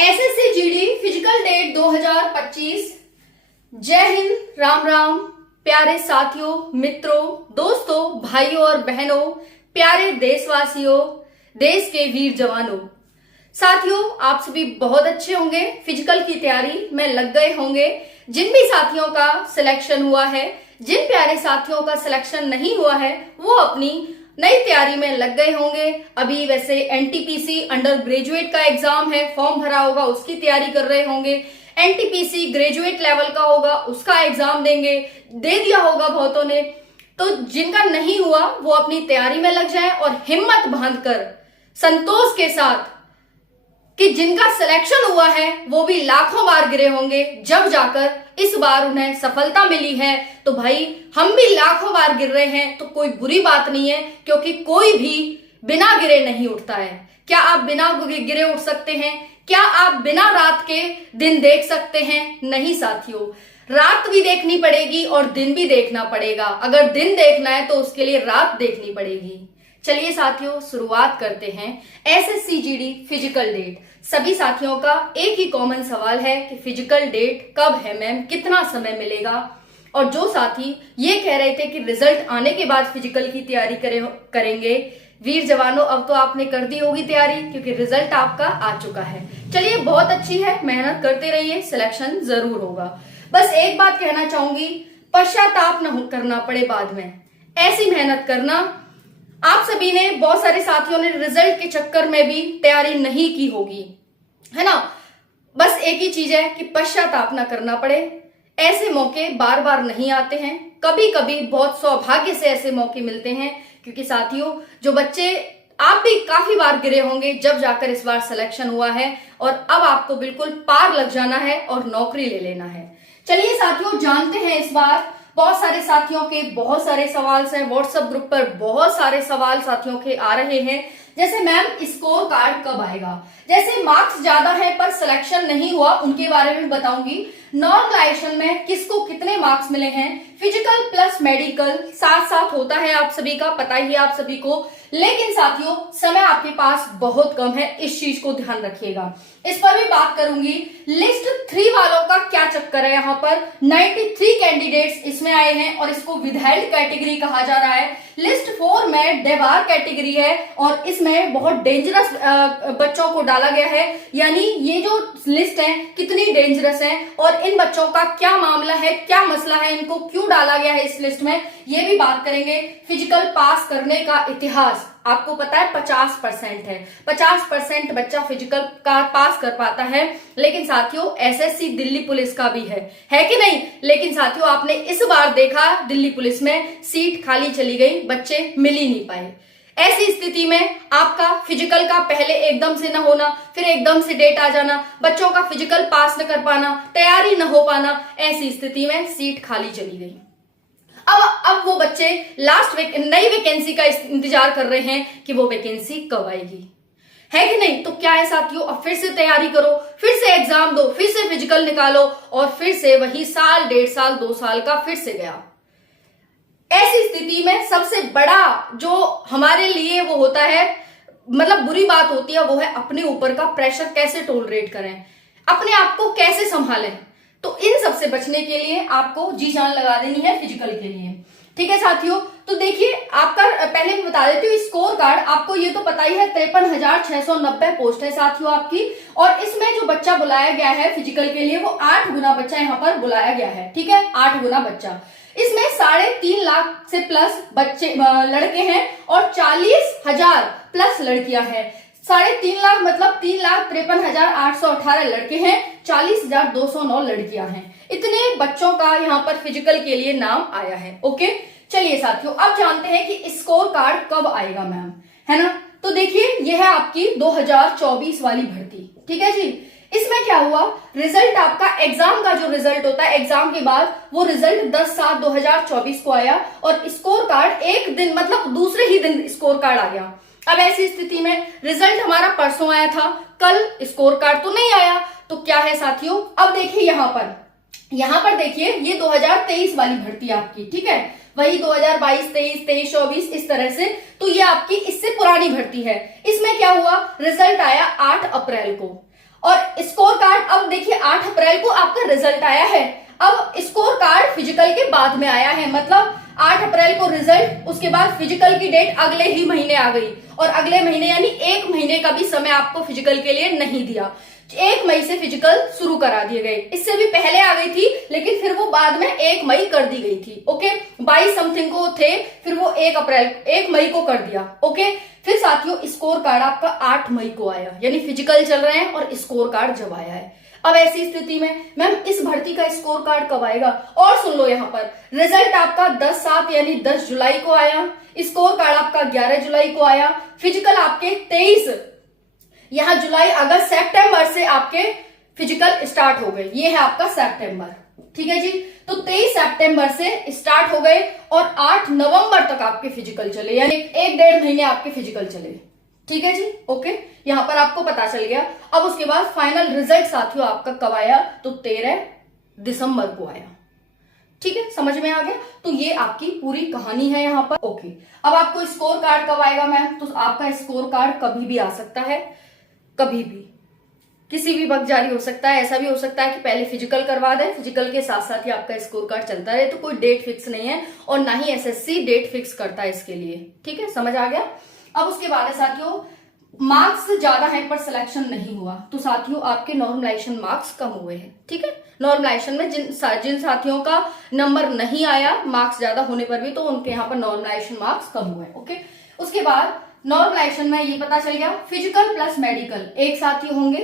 SSC GD physical date 2025। जय हिंद, राम राम, प्यारे साथियों, मित्रों, दोस्तों, भाइयों और बहनों, प्यारे देशवासियों, देश के वीर जवानों। साथियों, आप सभी बहुत अच्छे होंगे, फिजिकल की तैयारी में लग गए होंगे। जिन भी साथियों का सिलेक्शन हुआ है, जिन प्यारे साथियों का सिलेक्शन नहीं हुआ है, वो अपनी नई तैयारी में लग गए होंगे। अभी वैसे एनटीपीसी अंडर ग्रेजुएट का एग्जाम है, फॉर्म भरा होगा, उसकी तैयारी कर रहे होंगे। एनटीपीसी ग्रेजुएट लेवल का होगा, उसका एग्जाम देंगे, दे दिया होगा बहुतों ने। तो जिनका नहीं हुआ वो अपनी तैयारी में लग जाए और हिम्मत बांधकर संतोष के साथ कि जिनका सिलेक्शन हुआ है वो भी लाखों बार गिरे होंगे, जब जाकर इस बार उन्हें सफलता मिली है। तो भाई, हम भी लाखों बार गिर रहे हैं तो कोई बुरी बात नहीं है, क्योंकि कोई भी बिना गिरे नहीं उठता है। क्या आप बिना गिरे उठ सकते हैं? क्या आप बिना रात के दिन देख सकते हैं? नहीं साथियों, रात भी देखनी पड़ेगी और दिन भी देखना पड़ेगा। अगर दिन देखना है तो उसके लिए रात देखनी पड़ेगी। चलिए साथियों, शुरुआत करते हैं। एसएससी जीडी फिजिकल डेट, सभी साथियों का एक ही कॉमन सवाल है कि फिजिकल डेट कब है मैम, कितना समय मिलेगा। और जो साथी ये कह रहे थे कि रिजल्ट आने के बाद फिजिकल की तैयारी करेंगे, वीर जवानों, अब तो आपने कर दी होगी तैयारी, क्योंकि रिजल्ट आपका आ चुका है। चलिए, बहुत अच्छी है, मेहनत करते रहिए, सिलेक्शन जरूर होगा। बस एक बात कहना चाहूंगी, पश्चाताप न करना पड़े बाद में, ऐसी मेहनत करना। आप सभी ने, बहुत सारे साथियों ने रिजल्ट के चक्कर में भी तैयारी नहीं की होगी, है ना। बस एक ही चीज है कि पश्चाताप ना करना पड़े। ऐसे मौके बार बार नहीं आते हैं, कभी कभी बहुत सौभाग्य से ऐसे मौके मिलते हैं। क्योंकि साथियों, जो बच्चे, आप भी काफी बार गिरे होंगे, जब जाकर इस बार सिलेक्शन हुआ है और अब आपको बिल्कुल पार लग जाना है और नौकरी ले लेना है। चलिए साथियों, जानते हैं इस बार बहुत सारे साथियों के बहुत सारे सवाल हैं। व्हाट्सएप ग्रुप पर बहुत सारे सवाल साथियों के आ रहे हैं, जैसे मैम स्कोर कार्ड कब आएगा, जैसे मार्क्स ज्यादा है पर सिलेक्शन नहीं हुआ, उनके बारे में बताऊंगी। नॉन ग्रेजुएशन में किसको कितने मार्क्स मिले हैं, फिजिकल प्लस मेडिकल साथ साथ होता है, आप सभी का पता ही है आप सभी को। लेकिन साथियों, समय आपके पास बहुत कम है, इस चीज को ध्यान रखिएगा। इस पर भी बात करूंगी। लिस्ट 3 वालों का क्या चक्कर है, यहाँ पर 93 कैंडिडेट्स इसमें आए हैं और इसको विदहेल्ड कैटेगरी कहा जा रहा है। लिस्ट 4 में डेबार कैटेगरी है और इसमें बहुत डेंजरस बच्चों को डाला गया है। यानी ये जो लिस्ट है कितनी डेंजरस है और इन बच्चों का क्या मामला है, क्या मसला है, इनको क्यों डाला गया है इस लिस्ट में, ये भी बात करेंगे। फिजिकल पास करने का इतिहास आपको पता है 50% है, 50% बच्चा फिजिकल का पास कर पाता है। लेकिन साथियों, एसएससी दिल्ली पुलिस का भी है कि नहीं। लेकिन साथियों, आपने इस बार देखा दिल्ली पुलिस में सीट खाली चली गई, बच्चे मिल ही नहीं पाए। ऐसी स्थिति में आपका फिजिकल का पहले एकदम से न होना, फिर एकदम से डेट आ जाना, बच्चों का फिजिकल पास न कर पाना, तैयारी न हो पाना, ऐसी स्थिति में सीट खाली चली गई। अब वो बच्चे नई वैकेंसी का इंतजार कर रहे हैं कि वो वैकेंसी कब आएगी, है कि नहीं। तो क्या है साथियों, अब फिर से तैयारी करो, फिर से एग्जाम दो, फिर से फिजिकल निकालो और फिर से वही साल, 1.5 साल, 2 साल का फिर से गया। ऐसी स्थिति में सबसे बड़ा जो हमारे लिए वो होता है, मतलब बुरी बात होती है, वो है अपने ऊपर का प्रेशर कैसे टॉलरेट करें, अपने आप को कैसे संभालें। तो इन सबसे बचने के लिए आपको जी जान लगा देनी है फिजिकल के लिए, ठीक है साथियों। तो देखिए, आपका पहले मैं बता देती हूँ स्कोर कार्ड। आपको ये तो पता ही है 53,690 पोस्ट है साथियों आपकी, और इसमें जो बच्चा बुलाया गया है फिजिकल के लिए वो 8 गुना बच्चा यहाँ पर बुलाया गया है, ठीक है, 8 गुना बच्चा। इसमें 3.5 लाख से प्लस बच्चे लड़के हैं और 40,000 प्लस लड़कियां हैं। 3.5 लाख मतलब 3,53,818 लड़के हैं, 40,209 लड़कियां हैं। इतने बच्चों का यहाँ पर फिजिकल के लिए नाम आया है। ओके, चलिए साथियों, अब जानते हैं कि स्कोर कार्ड कब आएगा मैम, है ना। तो देखिए, यह है आपकी 2024 वाली भर्ती, ठीक है जी। इसमें क्या हुआ, रिजल्ट आपका एग्जाम का जो रिजल्ट होता है एग्जाम के बाद, वो रिजल्ट 10/7/2024 को आया और स्कोर कार्ड एक दिन मतलब दूसरे ही दिन स्कोर कार्ड आ गया। अब ऐसी स्थिति में रिजल्ट हमारा परसों आया था, कल स्कोर कार्ड तो नहीं आया। तो क्या है साथियों, अब देखिए यहाँ पर देखिए, ये 2023 वाली भर्ती आपकी, ठीक है। वही 2022, 23, 24 इस तरह से। तो ये आपकी इससे पुरानी भर्ती है। इसमें क्या हुआ, रिजल्ट आया 8 अप्रैल को, और स्कोर कार्ड, अब देखिए 8 अप्रैल को आपका रिजल्ट आया है, अब स्कोर कार्ड फिजिकल के बाद में आया है, मतलब 8 अप्रैल को रिजल्ट, उसके बाद फिजिकल की डेट अगले ही महीने आ गई, और अगले महीने यानी 1 महीने का भी समय आपको फिजिकल के लिए नहीं दिया। 1 मई से फिजिकल शुरू करा दिए गए, इससे भी पहले आ गई थी लेकिन फिर वो बाद में 1 मई कर दी गई थी। ओके, 22 समथिंग को थे, फिर वो 1 मई को कर दिया। ओके, फिर साथियों स्कोर कार्ड आपका 8 मई को आया, यानी फिजिकल चल रहे हैं और स्कोर कार्ड जब आया है। अब ऐसी स्थिति में मैम इस भर्ती का स्कोर कार्ड कब आएगा, और सुन लो यहाँ पर रिजल्ट आपका 10/7 यानी 10 जुलाई को आया, स्कोर कार्ड आपका 11 जुलाई को आया, फिजिकल आपके 23, यहां जुलाई, अगस्त, सितंबर से आपके फिजिकल स्टार्ट हो गए, ये है आपका सितंबर। ठीक है जी, तो 23 सितंबर से स्टार्ट हो गए और 8 नवंबर तक आपके फिजिकल चले, यानी 1-1.5 महीने आपके फिजिकल चले। ठीक है जी, ओके, यहां पर आपको पता चल गया। अब उसके बाद फाइनल रिजल्ट साथियों आपका कब आया, तो 13 दिसंबर को आया। ठीक है, समझ में आ गया। तो ये आपकी पूरी कहानी है यहाँ पर। ओके, अब आपको स्कोर कार्ड कब आएगा मैम, तो आपका स्कोर कार्ड कभी भी आ सकता है, कभी भी किसी भी वक्त जारी हो सकता है। ऐसा भी हो सकता है कि पहले फिजिकल करवा दे, फिजिकल के साथ साथ ही आपका स्कोर कार्ड चलता रहे, तो कोई डेट फिक्स नहीं है, और ना ही एसएससी डेट फिक्स करता है इसके लिए। ठीक है, समझ आ गया। अब उसके बाद है साथियों, मार्क्स ज्यादा है पर सिलेक्शन नहीं हुआ, तो साथियों आपके नॉर्मलाइजेशन मार्क्स कम हुए हैं। ठीक है, नॉर्मलाइजेशन में जिन साथियों का नंबर नहीं आया मार्क्स ज्यादा होने पर भी, तो उनके यहाँ पर नॉर्मलाइजेशन मार्क्स कम हुए। ओके, उसके बाद नॉर्मलाइजेशन में ये पता चल गया फिजिकल प्लस मेडिकल एक साथ ही होंगे,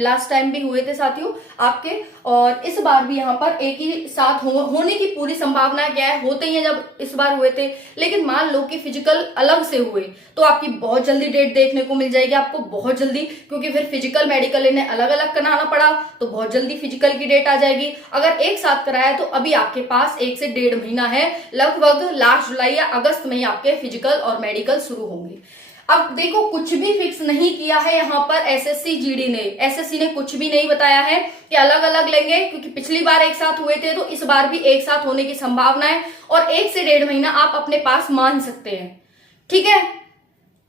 लास्ट टाइम भी हुए थे साथियों आपके, और इस बार भी यहाँ पर एक ही साथ होने की पूरी संभावना क्या है, होते ही है जब इस बार हुए थे। लेकिन मान लो कि फिजिकल अलग से हुए तो आपकी बहुत जल्दी डेट देखने को मिल जाएगी आपको, बहुत जल्दी, क्योंकि फिर फिजिकल मेडिकल इन्हें अलग अलग कराना पड़ा, तो बहुत जल्दी फिजिकल की डेट आ जाएगी। अगर एक साथ कराया तो अभी आपके पास 1 से 1.5 महीना है, लगभग लास्ट जुलाई या अगस्त में ही आपके फिजिकल और मेडिकल शुरू होंगे। अब देखो कुछ भी फिक्स नहीं किया है यहाँ पर एसएससी ने कुछ भी नहीं बताया है कि अलग अलग लेंगे, क्योंकि पिछली बार एक साथ हुए थे तो इस बार भी एक साथ होने की संभावना है, और 1 से 1.5 महीना आप अपने पास मान सकते हैं। ठीक है,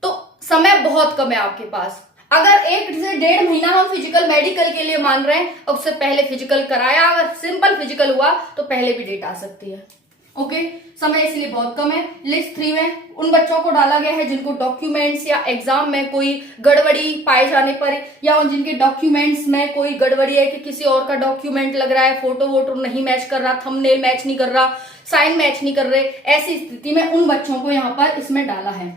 तो समय बहुत कम है आपके पास। अगर 1 से 1.5 महीना हम फिजिकल मेडिकल के लिए मान रहे हैं, उससे पहले फिजिकल कराया, अगर सिंपल फिजिकल हुआ तो पहले भी डेट आ सकती है। ओके, समय इसलिए बहुत कम है। लिस्ट 3 में उन बच्चों को डाला गया है जिनको डॉक्यूमेंट्स या एग्जाम में कोई गड़बड़ी पाए जाने पर, या जिनके डॉक्यूमेंट्स में कोई गड़बड़ी है कि किसी और का डॉक्यूमेंट लग रहा है, फोटो वोटो नहीं मैच कर रहा, थंबनेल मैच नहीं कर रहा, साइन मैच नहीं कर रहे, ऐसी स्थिति में उन बच्चों को यहाँ पर इसमें डाला है।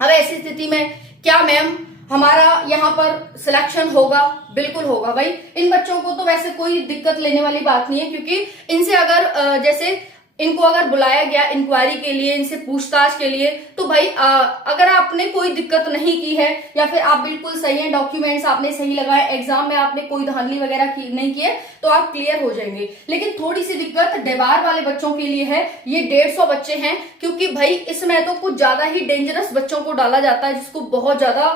अब ऐसी स्थिति में क्या मैम हमारा यहाँ पर सिलेक्शन होगा? बिल्कुल होगा भाई। इन बच्चों को तो वैसे कोई दिक्कत लेने वाली बात नहीं है, क्योंकि इनसे अगर जैसे इनको अगर बुलाया गया इंक्वायरी के लिए, इनसे पूछताछ के लिए, तो भाई अगर आपने कोई दिक्कत नहीं की है या फिर आप बिल्कुल सही है, डॉक्यूमेंट्स आपने सही लगाए, एग्जाम में आपने कोई धांधली वगैरह नहीं की है, तो आप क्लियर हो जाएंगे। लेकिन थोड़ी सी दिक्कत डेबार वाले बच्चों के लिए है। ये 150 बच्चे हैं, क्योंकि भाई इसमें तो कुछ ज्यादा ही डेंजरस बच्चों को डाला जाता है, जिसको बहुत ज्यादा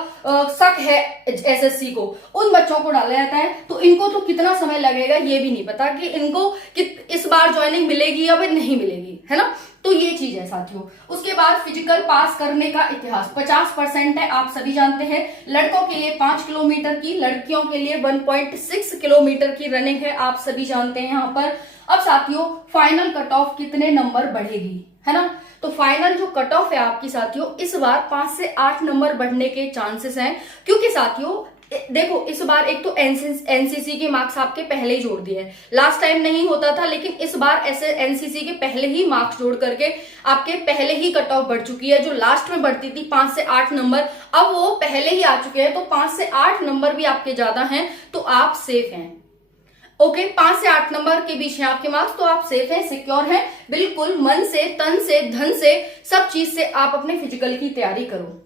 शक है एसएससी को, उन बच्चों को डाला जाता है। तो इनको तो कितना समय लगेगा ये भी नहीं पता कि इनको इस बार ज्वाइनिंग मिलेगी या फिर नहीं मिलेगी, है ना। तो ये चीज है साथियों। उसके बाद फिजिकल पास करने का इतिहास 50% है, आप सभी जानते हैं। लड़कों के लिए 5 किलोमीटर की, लड़कियों के लिए 1.6 किलोमीटर की रनिंग है, आप सभी जानते हैं यहाँ पर। अब साथियों फाइनल कट ऑफ कितने नंबर बढ़ेगी, है ना। तो फाइनल जो कट ऑफ है आपकी साथियों, इस बार 5 से 8 नंबर बढ़ने के चांसेस हैं, क्योंकि साथियों देखो इस बार एक तो एनसीसी के मार्क्स आपके पहले ही जोड़ दिए हैं। लास्ट टाइम नहीं होता था, लेकिन इस बार ऐसे एनसीसी के पहले ही मार्क्स जोड़ करके आपके पहले ही कट ऑफ बढ़ चुकी है। जो लास्ट में बढ़ती थी 5 से 8 नंबर, अब वो पहले ही आ चुके हैं, तो 5 से 8 नंबर भी आपके ज्यादा हैं, तो आप सेफ हैं। ओके, 5 से 8 नंबर के बीच है आपके मार्क्स, तो आप सेफ हैं, सिक्योर हैं, बिल्कुल मन से, तन से, धन से, सब चीज से आप अपने फिजिकल की तैयारी करो।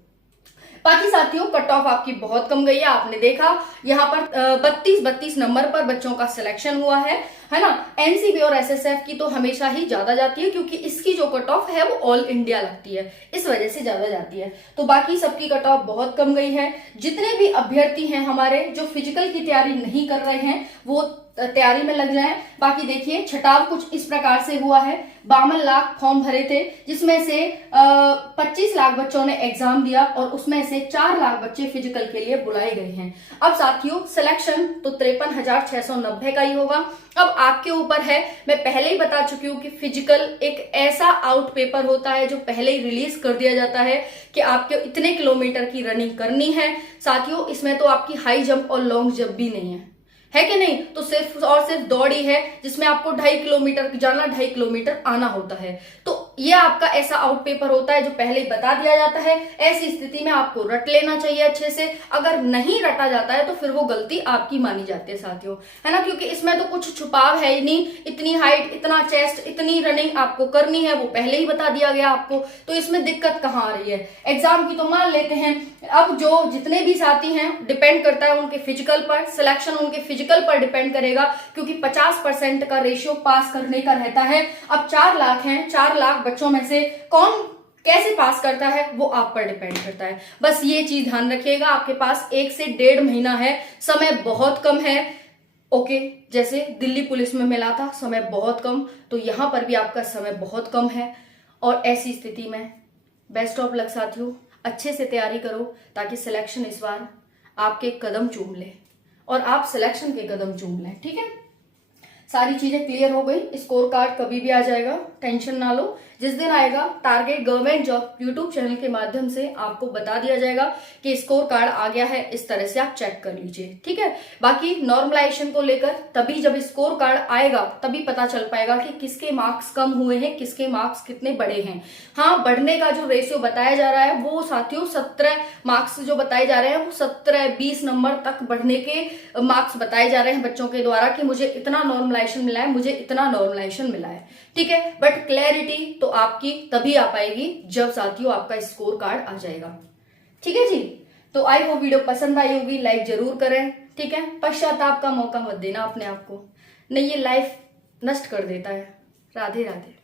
बाकी साथियों कट ऑफ आपकी बहुत कम गई है, आपने देखा यहाँ पर 32 नंबर पर बच्चों का सिलेक्शन हुआ है। है ना। एनसीबी और एसएसएफ की तो हमेशा ही ज्यादा जाती है, क्योंकि इसकी जो कट ऑफ है वो ऑल इंडिया लगती है, इस वजह से ज्यादा जाती है। तो बाकी सबकी कट ऑफ बहुत कम गई है। जितने भी अभ्यर्थी हैं हमारे जो फिजिकल की तैयारी नहीं कर रहे हैं वो तैयारी में लग जाएं। बाकी देखिए छटाव कुछ इस प्रकार से हुआ है। 52 लाख फॉर्म भरे थे, जिसमें से 25 लाख बच्चों ने एग्जाम दिया और उसमें से 4 लाख बच्चे फिजिकल के लिए बुलाए गए हैं। अब साथियों सिलेक्शन तो 53,690 का ही होगा। अब आपके ऊपर है, मैं पहले ही बता चुकी हूँ कि फिजिकल एक ऐसा आउट पेपर होता है जो पहले ही रिलीज कर दिया जाता है कि आपके इतने किलोमीटर की रनिंग करनी है। साथियों इसमें तो आपकी हाई जंप और लॉन्ग जंप भी नहीं है कि नहीं, तो सिर्फ और सिर्फ दौड़ ही है जिसमें आपको 2.5 किलोमीटर जाना 2.5 किलोमीटर आना होता है। तो ये आपका ऐसा आउट पेपर होता है जो पहले ही बता दिया जाता है। ऐसी स्थिति में आपको रट लेना चाहिए अच्छे से। अगर नहीं रटा जाता है तो फिर वो गलती आपकी मानी जाती है साथियों, है ना, क्योंकि इसमें तो कुछ छुपाव है ही नहीं। इतनी हाइट, इतना चेस्ट, इतनी रनिंग आपको करनी है वो पहले ही बता दिया गया आपको, तो इसमें दिक्कत कहाँ आ रही है। एग्जाम की तो मान लेते हैं, अब जो जितने भी साथी हैं डिपेंड करता है उनके फिजिकल पर, सिलेक्शन उनके फिजिकल पर डिपेंड करेगा, क्योंकि 50% का रेशियो पास करने का रहता है। अब 4 लाख हैं, 4 लाख बच्चों में से कौन कैसे पास करता है वो आप पर डिपेंड करता है। बस ये चीज ध्यान रखिएगा। आपके पास 1 से 1.5 महीना है, समय बहुत कम है। ओके, जैसे दिल्ली पुलिस में मिला था समय बहुत कम, तो यहां पर भी आपका समय बहुत कम है। और ऐसी स्थिति में बेस्ट ऑफ लक साथियों, अच्छे से तैयारी करो ताकि सिलेक्शन इस बार आपके कदम चूम ले और आप सिलेक्शन के कदम चूम लें। ठीक है, सारी चीजें क्लियर हो गई। स्कोर कार्ड कभी भी आ जाएगा, टेंशन ना लो। जिस दिन आएगा target government job YouTube channel के माध्यम से आपको बता दिया जाएगा कि स्कोर कार्ड आ गया है, इस तरह से आप चेक कर लीजिए। ठीक है, बाकी नॉर्मलाइजेशन को लेकर तभी जब स्कोर कार्ड आएगा तभी पता चल पाएगा कि किसके मार्क्स कम हुए हैं, किसके मार्क्स कितने बढ़े हैं। हाँ, बढ़ने का जो रेशियो बताया जा रहा है वो साथियों 17 मार्क्स जो बताए जा रहे हैं वो 17-20 नंबर तक बढ़ने के मार्क्स बताए जा रहे हैं बच्चों के द्वारा कि मुझे इतना नॉर्मलाइजेशन मिला है, मुझे इतना नॉर्मलाइजेशन मिला है। ठीक है, बट क्लैरिटी तो आपकी तभी आ पाएगी जब साथियों आपका स्कोर कार्ड आ जाएगा। ठीक है जी, तो आई होप वीडियो पसंद आई होगी, लाइक जरूर करें। ठीक है, पश्चाताप का मौका मत देना अपने आप को, नहीं ये लाइफ नष्ट कर देता है। राधे राधे।